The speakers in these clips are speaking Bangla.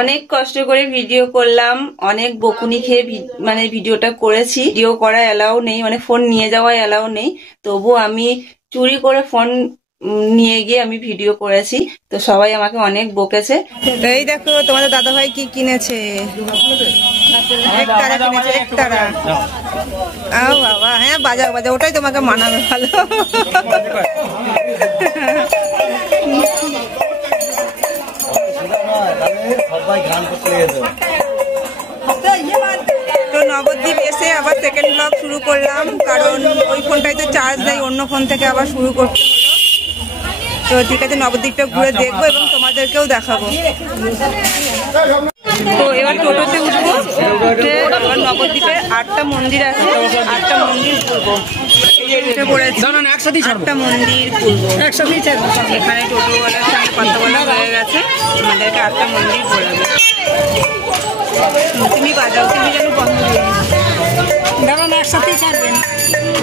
অনেক কষ্ট করে ভিডিও করলাম, অনেক বকুনি খেয়ে মানে ভিডিওটা করেছি। ভিডিও করা এলাও নেই, মানে ফোন নিয়ে যাওয়া এলাও নেই, তবু আমি চুরি করে ফোন নিয়ে গিয়ে আমি ভিডিও করেছি। তো সবাই আমাকে অনেক বকেছে। এই দেখো তোমাদের দাদা ভাই কি কিনেছে, একতারা কিনেছে, একতারা। আও বাবা, হ্যাঁ বাজাও বাজাও, ওটাই তোমাকে মানাবে ভালো। তো নবদ্বীপ এসে আবার সেকেন্ড ব্লগ শুরু করলাম, কারণ ওই ফোনটাই তো চার্জ দেয়, অন্য ফোন থেকে আবার শুরু করতে হলো। তো ঠিক আছে, নবদ্বীপটা ঘুরে দেখবো এবং তোমাদেরকেও দেখাবো। তো এবার টোটোতে উঠবো, উঠে আবার নবদ্বীপে 8টা মন্দির আছে, 8টা মন্দির ঘুরবো। উঠে পড়েছি, 8টা মন্দির ঘুরবো। এখানে টোটোওয়ালার সঙ্গে কথা বলা হয়ে গেছে, আমাদেরকে 8টা মন্দির ঘোরাবে। তুমি বাজাও, তুমি যেন বন্ধ দিয়ে দাঁড়ান, একসাথেই ছাড়বেন।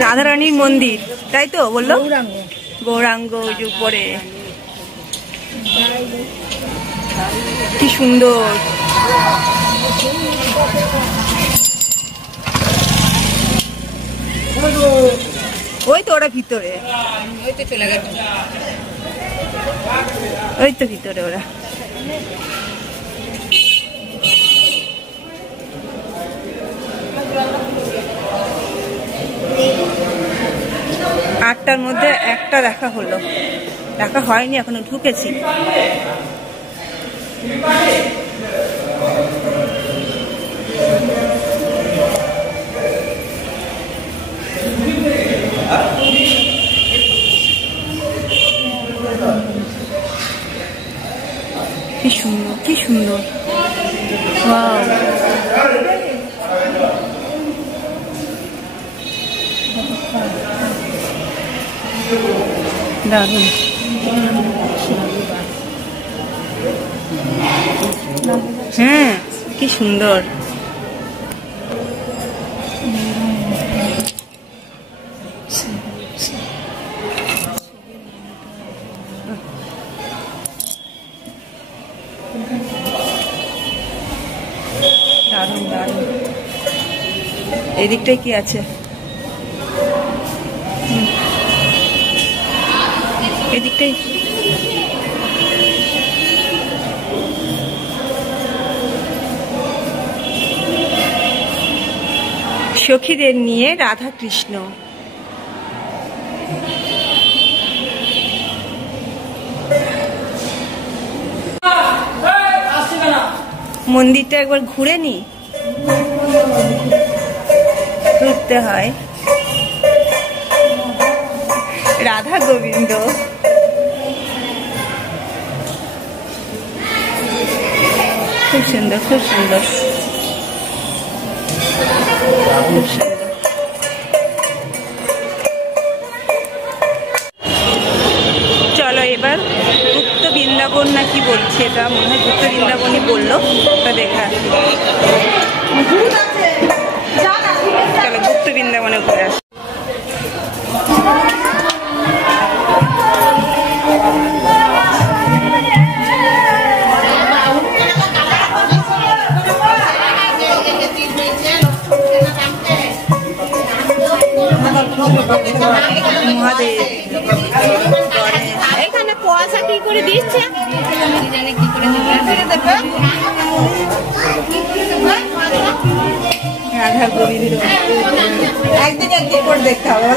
রাধারানীর মন্দির, তাই তো বললো? গৌরাঙ্গ উপরে, কি সুন্দর। ওই তো ওরা ভিতরে, ওই তো চলে গেছে, ওই তো ভিতরে ওরা। আটটার মধ্যে একটা দেখা হলো, দেখা হয়নি এখনো, ঢুকেছি। কি সুন্দর, কি সুন্দর, ওয়াও। দারুণ, হ্যাঁ কি সুন্দর। দারুণ দারুণ। এদিকটায় কি আছে? এদিকটাই সখীদের নিয়ে রাধা কৃষ্ণ। মন্দিরটা একবার ঘুরে নি, ঘুরতে হয়। রাধা গোবিন্দ, খুব সুন্দর, খুব সুন্দর, খুব সুন্দর। চলো এবার গুপ্ত বৃন্দাবন না কি বলছে, এটা মনে হয় গুপ্ত বৃন্দাবনই বললো, তা দেখে আসি। চলো গুপ্ত বৃন্দাবনে ঘুরে আসি। এখানে পয়সা কি করে দিচ্ছে, রাধা গোবিন্দ একদিন একদিন করে দেখতে হবে,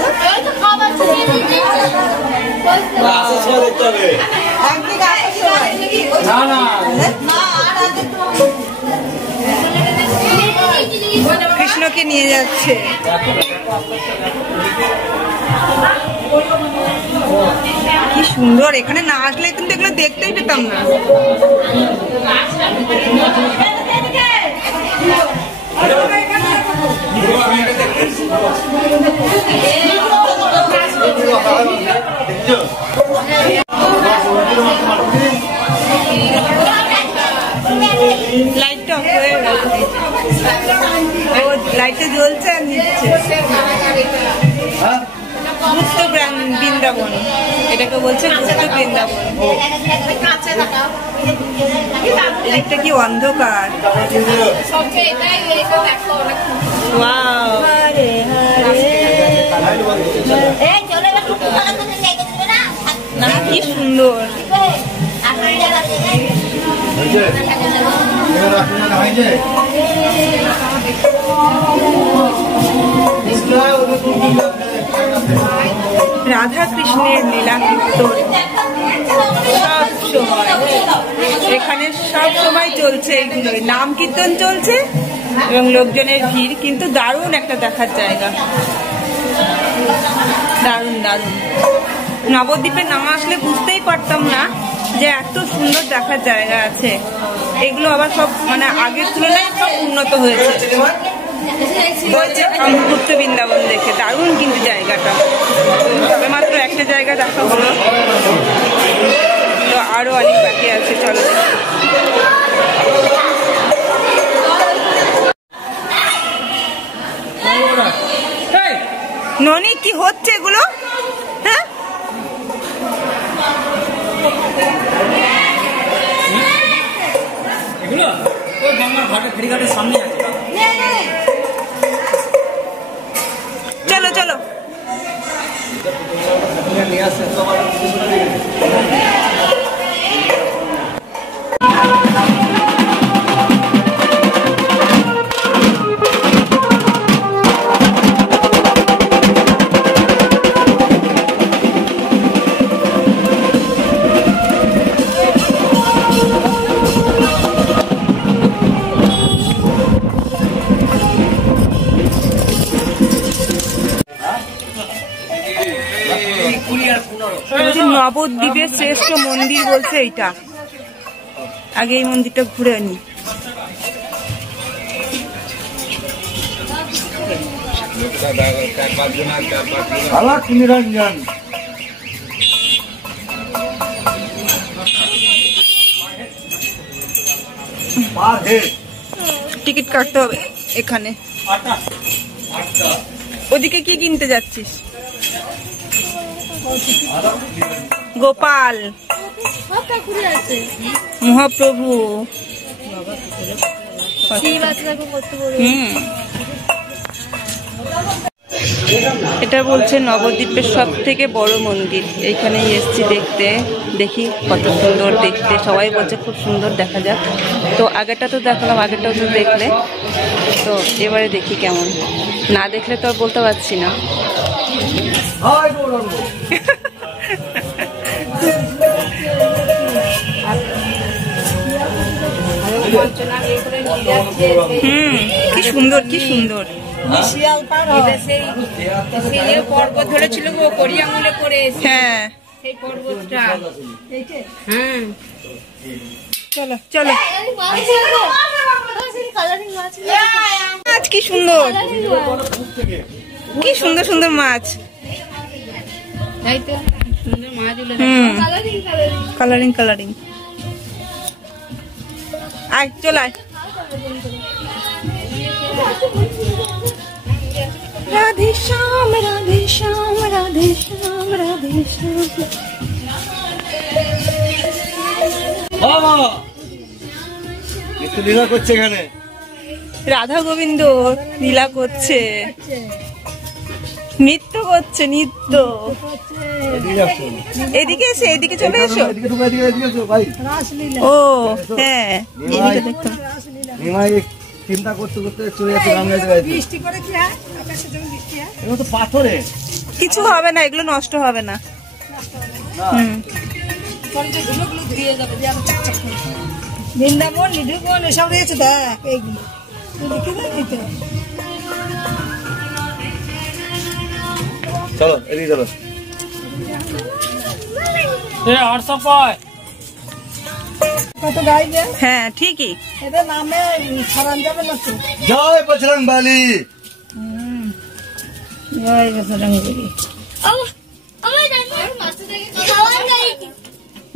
কৃষ্ণকে নিয়ে যাচ্ছে। কি সুন্দর, এখানে না আসলে কিন্তু এগুলো দেখতেই পেতাম না। লাইটটা অফ হয়ে গেছে, লাইটটা জ্বলছে আর নিচ্ছে। গুপ্ত বৃন্দাবন, এটাকে বলছে গুপ্ত বৃন্দাবন। একটা কি অন্ধকার। ওয়াও, কি সুন্দর। রাধা কৃষ্ণের লীলা কীর্তন সব সময় এখানে, সব সময় চলছে এইগুলো, নাম কীর্তন চলছে এবং লোকজনের ভিড়, কিন্তু দারুণ একটা দেখার জায়গা, দারুণ দারুণ। নবদ্বীপে নামা আসলে বুঝতেই পারতাম না যে এত সুন্দর দেখার জায়গা আছে। এগুলো আবার সব মানে আগের তুলনায় সব উন্নত হয়েছে বলছে গুপ্ত বৃন্দাবন দেখে। দারুণ কিন্তু জায়গাটা, তবে মাত্র একটা জায়গা দেখা হলো, আরো অনেক বাকি আছে। চলো ননি, কি হচ্ছে এগুলো? হ্যাঁ, চলো চলো। নবদ্বীপের শ্রেষ্ঠ মন্দির বলছে এইটা। আগে এই মন্দিরটা ঘুরে নি। টিকিট কাটতে হবে এখানে। ওদিকে কি কিনতে যাচ্ছিস? গোপাল, মহাপ্রভু। এটা বলছে নবদ্বীপের সব থেকে বড় মন্দির। এইখানেই এসছি দেখতে, দেখি কত সুন্দর দেখতে। সবাই বলছে খুব সুন্দর, দেখা যাক। তো আগেরটা তো দেখালাম, আগেরটাও তো দেখলে, তো এবারে দেখি কেমন। না দেখলে তো আর বলতে পারছি না। কি সুন্দর, কি সুন্দর। পর্বত ধরেছিল করিয়ামুলে করে। হ্যাঁ, সেই পর্বতটা। চলো চলো। মাছ কি সুন্দর, কি সুন্দর সুন্দর মাছ। Colouring colouring. আয় চল আয়। রাধে শ্যাম রাধে শ্যাম রাধে শ্যাম রাধে শ্যাম। লীলা করছে এখানে, রাধা গোবিন্দ লীলা করছে, নৃত্য করছে, নৃত্য। এদিকে এসে, এদিকে চলে এসো। ও হ্যাঁ, এদিকে দেখতাম। চিন্তা করতে করতে চলে যাচ্ছে গান গাইতে গাইতে। এগুলো তো পাথরে, কিছু হবে না, এগুলো নষ্ট হবে না। বৃন্দাবন, নিধুবন এসব রয়েছে। দেখ এইগুলো চলো এদিকে চলো। কত গাইবে? হ্যাঁ ঠিকই। এদের নামে ছড়ান যাবে না তো। জয় বজরং বলী। জয় বজরং বলী।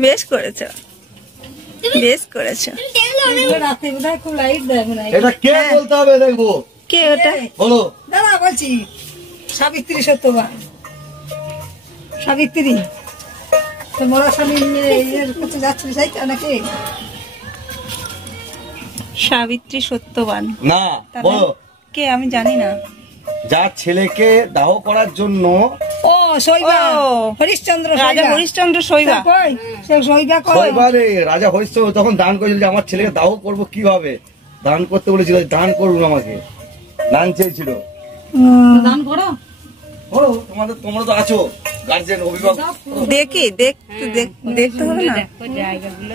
বেশ করেছো, বেশ করেছো। রাতে বোধহয় খুব লাইট দেয়। এটা কে বলতে হবে দেখবো। কে ওটা? বলো। দাদা বলছি সাবিত্রী সত্যবান। সাবিত্রী তো মরা স্বামী কাছে যাচ্ছিল তাই তো নাকি? সাবিত্রী সত্যবান না তাহলে বলো, কে আমি জানি না। যার ছেলেকে দাহ করার জন্য ও শৈবা, ও, হরিশ্চন্দ্র রাজা শৈবা। হরিশ্চন্দ্র শৈবা। কই সে শৈবা কই? শৈবারে রাজা হরিশ্চন্দ্র তখন দান করেছিল যে আমার ছেলেকে দাহ করব কিভাবে, দান করতে বলেছিল, দান করুন আমাকে, দান চেয়েছিল। দান করো। ও তোমরা তো আছো গার্জেন অভিভাবক। দেখি দেখতে হবে না।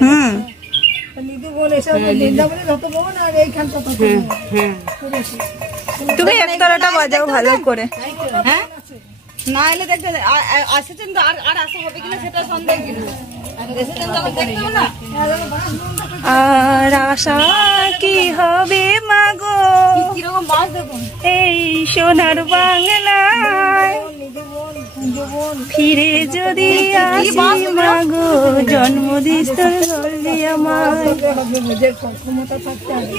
হুম, নিদু বোন এসব বৃন্দাবনে যত বোন আর এইখানটা তত বোন। তুমি একতলাটা বাজাও ভালো করে। হ্যাঁ না এলে দেখতে আসেছেন তো আর আসা হবে কিনা সেটা সন্দেহ কিন্তু এসেছেন যখন দেখতে হবে না। আর আশা কি হবে মাগো কিরকম বাস দেখুন এই সোনার বাংলায়, নিদু বোন কুঞ্জু বোন ফিরে যদি আসি মাগো জন্মদিস তোর গর্বে আমার। হবে বুঝে ক্ষমতা থাকতে হবে।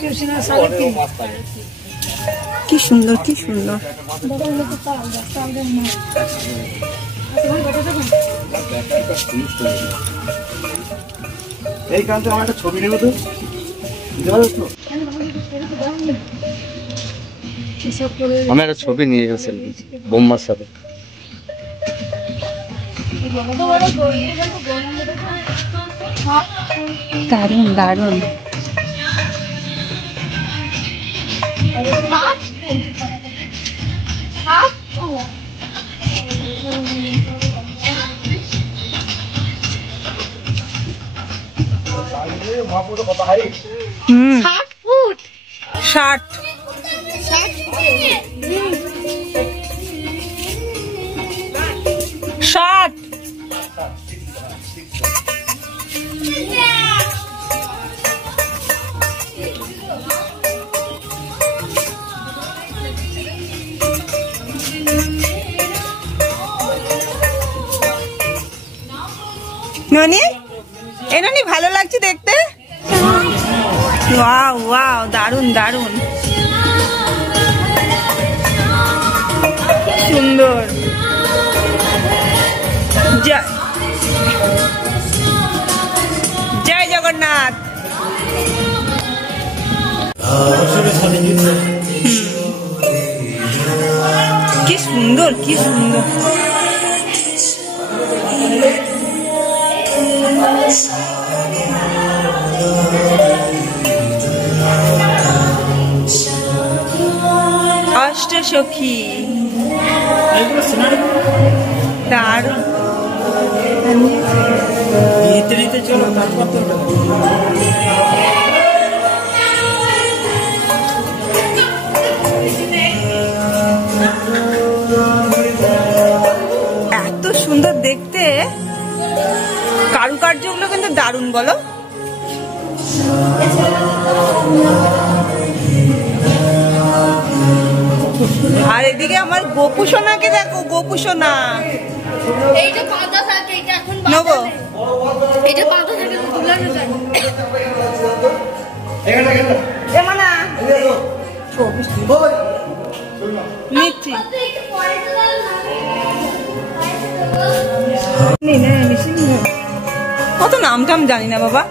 কৃষ্ণ সাবিত্রী কি সুন্দর কি সুন্দর। বড় লোক তাল তাল দেন না। এই কারণে আমার একটা ছবি নেবো তো, দিতে পারো তো? আমি একটা ছবি নিয়ে গেছি বোম্মার সাথে। দারুণ দারুণ। হুম 60 60। ননি এ ননি ভালো লাগছে দেখতে। ওয়াও ওয়াও দারুণ দারুণ সুন্দর। জয় জগন্নাথ। কি সুন্দর কি সুন্দর। অষ্টসখী দারুণ। চলো তারপর তো এত সুন্দর দেখতে, কারুকার্যগুলো কিন্তু দারুণ বলো। আর এদিকে আমার গোপু সোনাকে দেখো, গোপু সোনা এইটা পাতা থাকে, এটা এখন নেবো। এটা পাতা থাকে তো তুলানো যায়। নিচ্ছি। কত নাম টাম জানি না বাবা।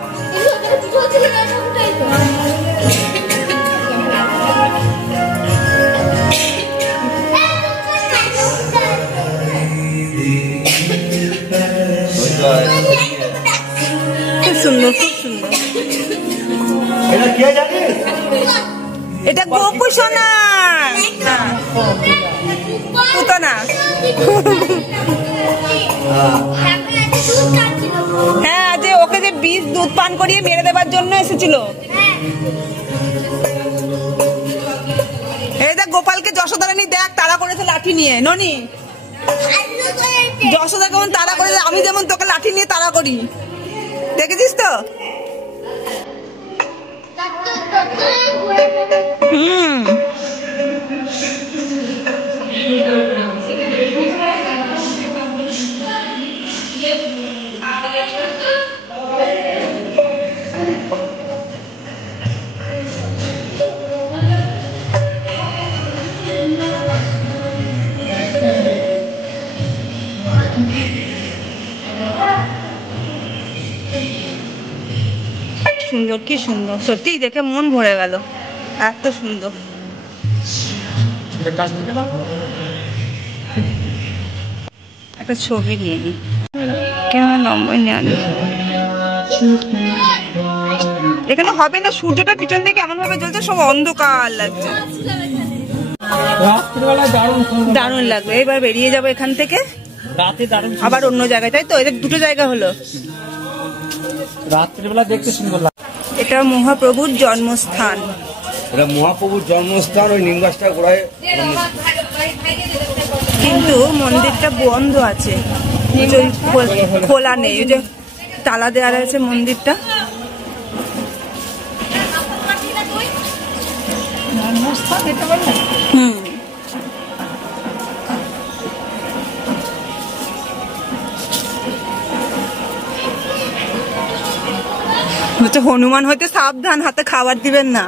খুব সুন্দর খুব সুন্দর। এটা কে জানিস? এটা গোপু সোনা পুতনা। হ্যাঁ যে ওকে যে বিষ দুধ পান করিয়ে মেরে দেবার জন্য এসেছিল। এই দেখ গোপালকে যশোদা রানী দেখ তাড়া করেছে লাঠি নিয়ে। ননি যশোদা কেমন তাড়া করেছে, আমি যেমন তোকে লাঠি নিয়ে তাড়া করি, দেখেছিস তো? হুম সুন্দর, কি সুন্দর, সত্যি দেখে মন ভরে গেল, এত সুন্দর। একটা ছবি নিয়ে নি, কেমন নম্বর নিয়ে আনি। এখানে হবে না, সূর্যটা পিছন থেকে এমন ভাবে জ্বলছে, সব অন্ধকার লাগছে, দারুণ লাগবে। এবার বেরিয়ে যাবো এখান থেকে, আবার অন্য জায়গায়, তাই তো? এটা দুটো জায়গা হলো, রাত্রিবেলা দেখতে সুন্দর লাগে। এটা মহাপ্রভুর জন্মস্থান, এটা মহাপ্রভুর জন্মস্থান, ওই নিম গাছটা গোড়ায়। কিন্তু মন্দিরটা বন্ধ আছে, খোলা নেই, ওই যে তালা দেওয়া আছে মন্দিরটা। হনুমান হইতে সাবধান, হাতে খাবার দিবেন না,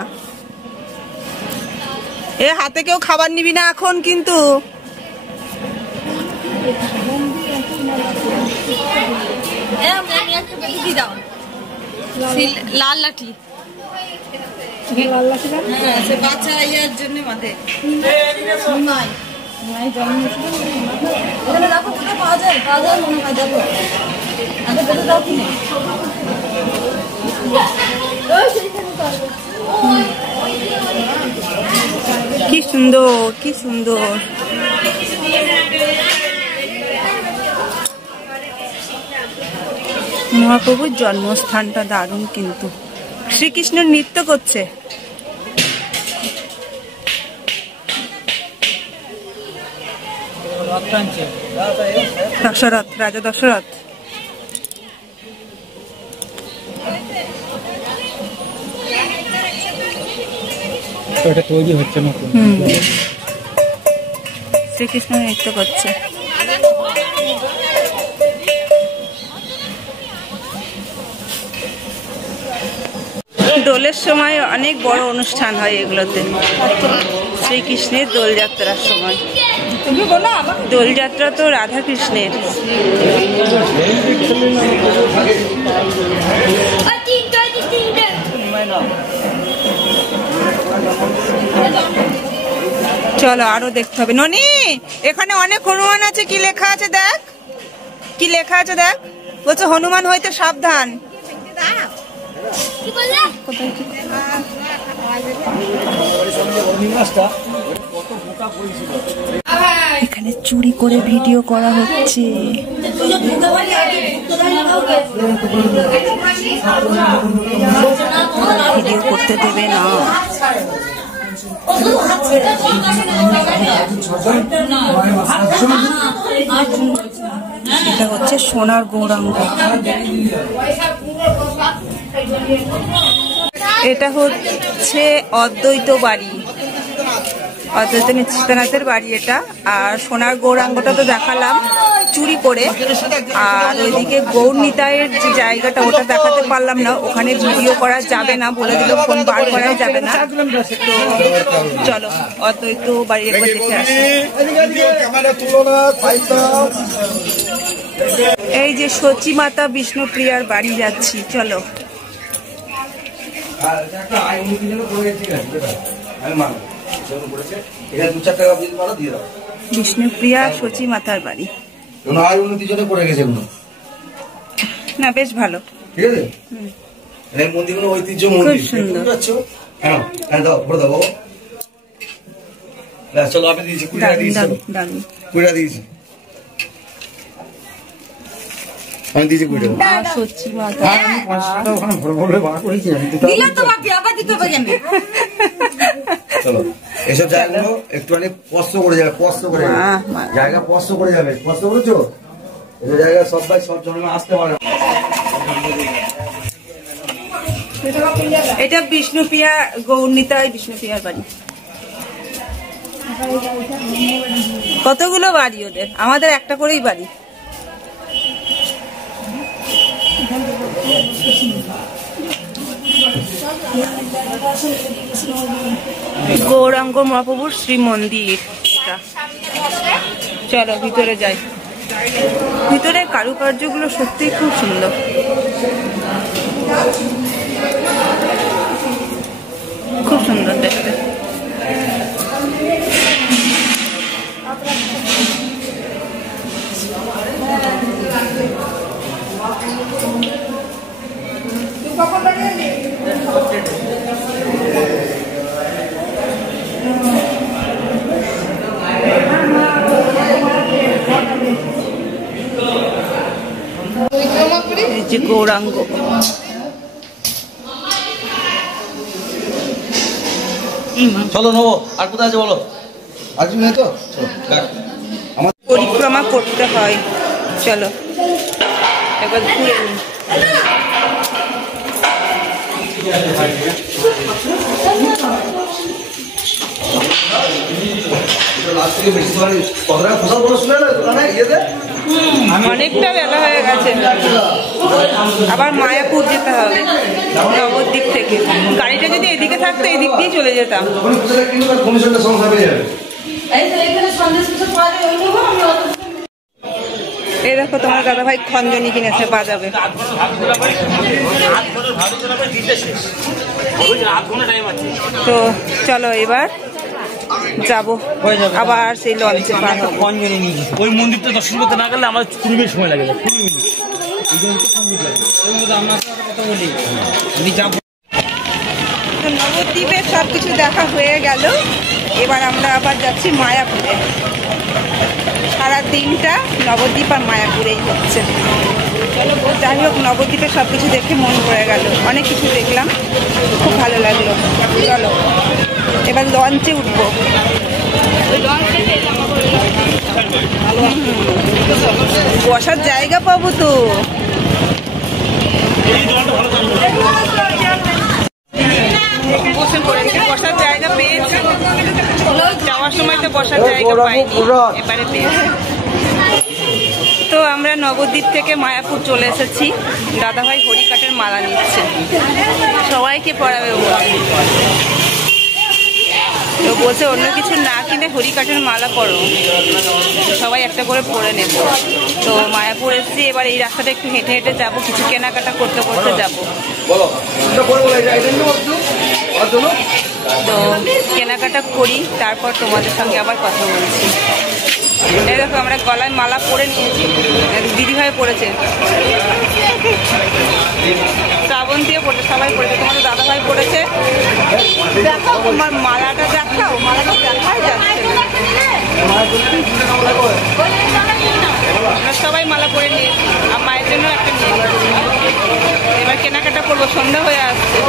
এ হাতে কেউ খাবার নিবি না এখন কিন্তু। লাল লাঠি, বাচ্চা ইয়ার জন্য মাঠে পাওয়া যায়, মনে হয় দেখো দাও কিনে। কি সুন্দর, কি সুন্দর। মহাপ্রভুর জন্মস্থানটা দারুণ, কিন্তু শ্রীকৃষ্ণ নৃত্য করছে। দশরথ, রাজা দশরথ। এটা তৈরি হচ্ছে না, শ্রীকৃষ্ণ নৃত্য করছে। দোলের সময় অনেক বড় অনুষ্ঠান হয় এগুলোতে, শ্রীকৃষ্ণের দোলযাত্রার সময়। দোলযাত্রা তো রাধা কৃষ্ণের। চলো আরো দেখতে হবে। ননি, এখানে অনেক হনুমান আছে, কি লেখা আছে দেখ, কি লেখা আছে দেখ, বলছে হনুমান হইতে সাবধান। এখানে চুরি করে ভিডিও করা হচ্ছে, ভিডিও করতে দেবে না। এটা হচ্ছে সোনার গৌরাঙ্গ, এটা হচ্ছে অদ্বৈত বাড়ি, অদ্বৈত নিত্যানন্দের বাড়ি এটা। আর সোনার গৌরাঙ্গটা তো দেখালাম চুরি করে, আর ওইদিকে গৌরনিতাইয়ের যে জায়গাটা ওটা দেখাতে পারলাম না, ওখানে ভিডিও করা যাবে না বলে দিল, ফোন বার করা যাবে না। তো চলো অদ্বৈত বাড়ি একবার দেখে আসি। এই যে সচী মাতা বিষ্ণুপ্রিয়ার বাড়ি যাচ্ছি, চলো। বিষ্ণুপ্রিয়া সচী মাতার বাড়ি না, বেশ ভালো, ঠিক আছে। এই মন্দিরগুলো ঐতিহ্য মন্দির, হ্যাঁ হ্যাঁ দাও বলে দাও। চলো আপনি দিয়েছি 20 টাকা দিয়েছি, 20 টাকা দিয়েছি আমি, দিয়েছি 20 টাকা। সচী মাতা আমি 5 টাকা ওখানে ভরে ভরে বার করেছি, দিলে তো বাকি আবার দিতে হবে কেন? চলো এসব জায়গাগুলো একটুখানি কষ্ট করে যাবে, কষ্ট করে জায়গা কষ্ট করে যাবে, কষ্ট করেছো এই জায়গা সবাই সব জন্মে আসতে পারে। এটা বিষ্ণুপ্রিয়া গৌরনিতাই বিষ্ণুপ্রিয়ার বাড়ি। কতগুলো বাড়ি ওদের, আমাদের একটা করেই বাড়ি। গৌরাঙ্গ মহাপ্রভুর শ্রী মন্দির। চলো ভিতরে যাই, ভিতরে কারুকার্যগুলো সত্যিই খুব সুন্দর। এই যে গৌরাঙ্গ। চলো নেবো। আর কোথায় আছে বলো? আর কিছু নেই তো? পরিক্রমা করতে হয়। চলো একবার ঘুরে নিই। অনেকটা বেলা হয়ে গেছে, আবার মায়াপুর যেতে হবে নবদ্বীপ থেকে। গাড়িটা যদি এদিকে থাকতো এদিক দিয়ে চলে যেতাম। এই দেখো তোমার দাদা ভাই খঞ্জনি কিনেছে বাজাবে। তো চলো এবার যাবো, আবার সেই লঞ্চে পার হবো। ওই মন্দিরটা দর্শন করতে না গেলে আমার 20 মিনিট সময় লাগে। 20 মিনিট নবদ্বীপের সবকিছু দেখা হয়ে গেল। এবার আমরা আবার যাচ্ছি মায়াপুরে। সারা দিনটা নবদ্বীপ আর মায়াপুরেই হচ্ছে। চলো যাই হোক, নবদ্বীপের সবকিছু দেখে মন ভরে গেল, অনেক কিছু দেখলাম, খুব ভালো লাগলো। চলো এবার লঞ্চে উঠবো। বসার জায়গা পাবো তো। বসার জায়গা পেয়েছি, যাওয়ার সময় তো বসার জায়গা পাইনি, এবারে পেয়েছি। তো আমরা নবদ্বীপ থেকে মায়াপুর চলে এসেছি। দাদাভাই হরিকাটের মালা নিচ্ছে, সবাইকে পরাবে। তো বলছে অন্য কিছু না কিনে হরিকাটের মালা পরো, সবাই একটা করে পরে নেব। তো মায়াপুর এসেছি, এবার এই রাস্তাটা একটু হেঁটে হেঁটে যাবো, কিছু কেনাকাটা করতে করতে যাবো। তো কেনাকাটা করি, তারপর তোমাদের সঙ্গে আবার কথা বলছি। এই দেখো আমরা গলায় মালা পরে নিয়েছি, দিদিভাই পরেছে, শ্রাবন্তীও পড়েছে, সবাই পড়েছে, তোমাদের দাদাভাই পড়েছে। দেখাও তোমার মালাটা, দেখাও, মালাটা দেখাই যাচ্ছে না। আমরা সবাই মালা পরে নিয়েছি, আর মায়ের জন্য একটা নিয়ে নিয়েছি। এবার কেনাকাটা করবো, সন্ধ্যা হয়ে আসছে।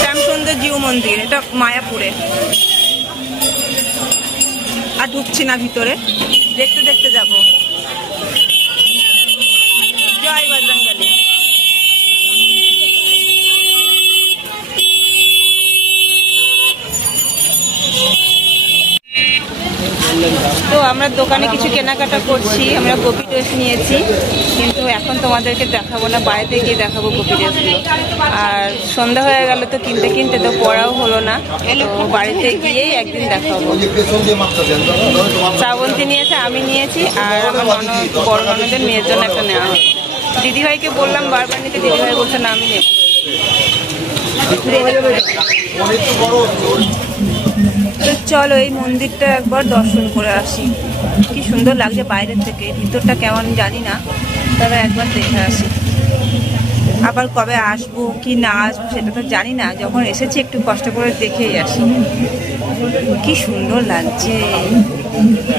শ্যামসুন্দর জিউ মন্দির, এটা মায়াপুরে। আর ঢুকছি না ভিতরে, দেখতে দেখতে যাবো। জয় বজরংবলী। তো আমরা দোকানে কিছু কেনাকাটা করছি, আমরা গোপী ড্রেস নিয়েছি, কিন্তু এখন তোমাদেরকে দেখাবো না, বাড়িতে গিয়ে দেখাবো গোপী ড্রেসগুলো। আর সন্ধ্যা হয়ে গেল, তো কিনতে কিনতে তো পড়াও হলো না, তো বাড়িতে গিয়েই একদিন দেখাবো। শ্রাবন্তী নিয়েছে, আমি নিয়েছি, আর আমার বড় ননদের মেয়ের জন্য একটা নেওয়া হবে। দিদিভাইকে বললাম বারবার নিতে, দিদিভাই বলছে না আমি নেব। তো চলো এই মন্দিরটা একবার দর্শন করে আসি, কি সুন্দর লাগছে বাইরের থেকে, ভিতরটা কেমন জানি না, তবে একবার দেখে আসি। আবার কবে আসবো কি না আসবো সেটা তো জানি না, যখন এসেছি একটু কষ্ট করে দেখেই আসি। কি সুন্দর লাগছে,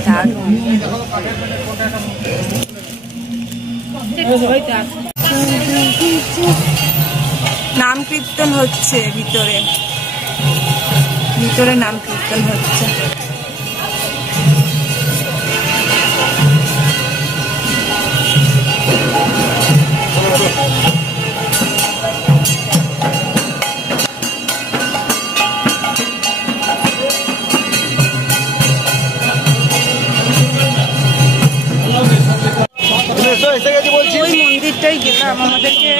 দারুণ। নাম কীর্তন হচ্ছে ভিতরে, ভিতরে নাম কীর্তন হচ্ছে। ওই মন্দিরটাই গেলাম, আমাদেরকে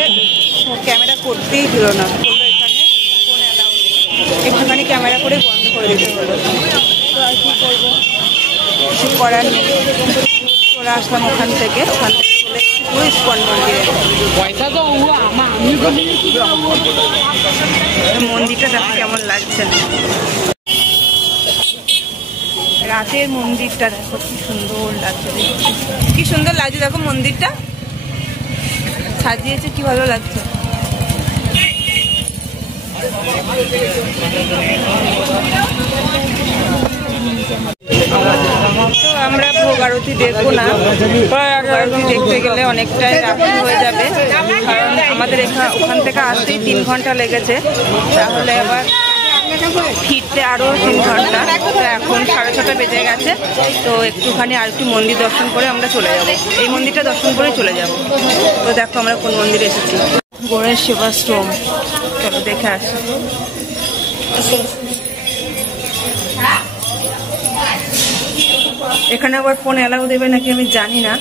ক্যামেরা করতেই দিল না, বললো এখানে ফোন অ্যালাউ নেই, একটুখানি ক্যামেরা করে বন্ধ করে দিতে হলো। তো আর কি করবো, কিছু করার নেই। চলে আসলাম ওখান থেকে, ওখান থেকে চলে এসেছি পুরো ইস্কন মন্দিরে। মন্দিরটা দেখো কেমন লাগছে, রাতের মন্দিরটা দেখো কি সুন্দর লাগছে, কি সুন্দর লাগছে দেখো, মন্দিরটা সাজিয়েছে, কি ভালো লাগছে। তো আমরা ভোগ আরতি দেখবো না, ভোগ আরতি দেখতে গেলে অনেকটাই রাত্রি হয়ে যাবে, কারণ আমাদের ওখান থেকে আসতেই 3 ঘন্টা লেগেছে, তাহলে আবার ফিরতে আরো 3 ঘন্টা। তো এখন 6:30 বেজে গেছে, তো একটুখানি আর একটু মন্দির দর্শন করে আমরা চলে যাব, এই মন্দিরটা দর্শন করে চলে যাব। তো দেখো আমরা কোন মন্দিরে এসেছি, গণেশ সেবাশ্রম, চলো দেখে আসি। এখানে আবার ফোন অ্যালাউ দেবে নাকি আমি জানি না,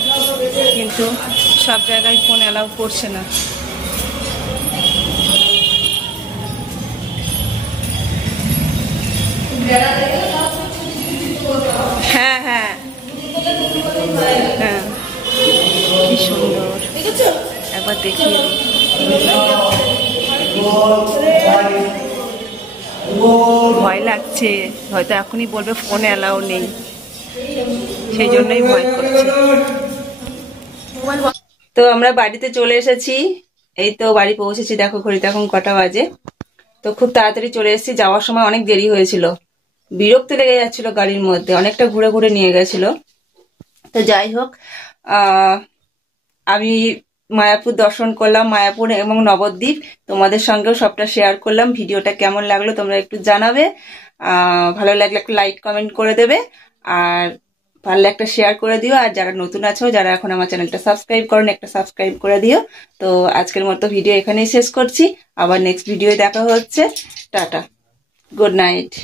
কিন্তু সব জায়গায় ফোন অ্যালাউ করছে না। হ্যাঁ হ্যাঁ হ্যাঁ, কি সুন্দর, একবার দেখিয়ে ভয় লাগছে, হয়তো এখনই বলবে ফোনে অ্যালাউ নেই, সেই জন্যই ভয় করছে। তো আমরা বাড়িতে চলে এসেছি, এই তো বাড়ি পৌঁছেছি, দেখো ঘড়িতে এখন কটা বাজে। তো খুব তাড়াতাড়ি চলে এসেছি, যাওয়ার সময় অনেক দেরি হয়েছিল, বিরক্ত লেগে যাচ্ছিল গাড়ির মধ্যে, অনেকটা ঘুরে ঘুরে নিয়ে গেছিল। তো যাই হোক, আমি মায়াপুর দর্শন করলাম, মায়াপুর এবং নবদ্বীপ, তোমাদের সঙ্গেও সবটা শেয়ার করলাম। ভিডিওটা কেমন লাগলো তোমরা একটু জানাবে, ভালো লাগলে একটা লাইক কমেন্ট করে দেবে, আর পারলে একটা শেয়ার করে দিও, আর যারা নতুন আছো, যারা এখন আমার চ্যানেলটা সাবস্ক্রাইব করেন, একটা সাবস্ক্রাইব করে দিও। তো আজকের মতো ভিডিও এখানেই শেষ করছি, আবার নেক্সট ভিডিও দেখা হচ্ছে, টাটা, গুড নাইট।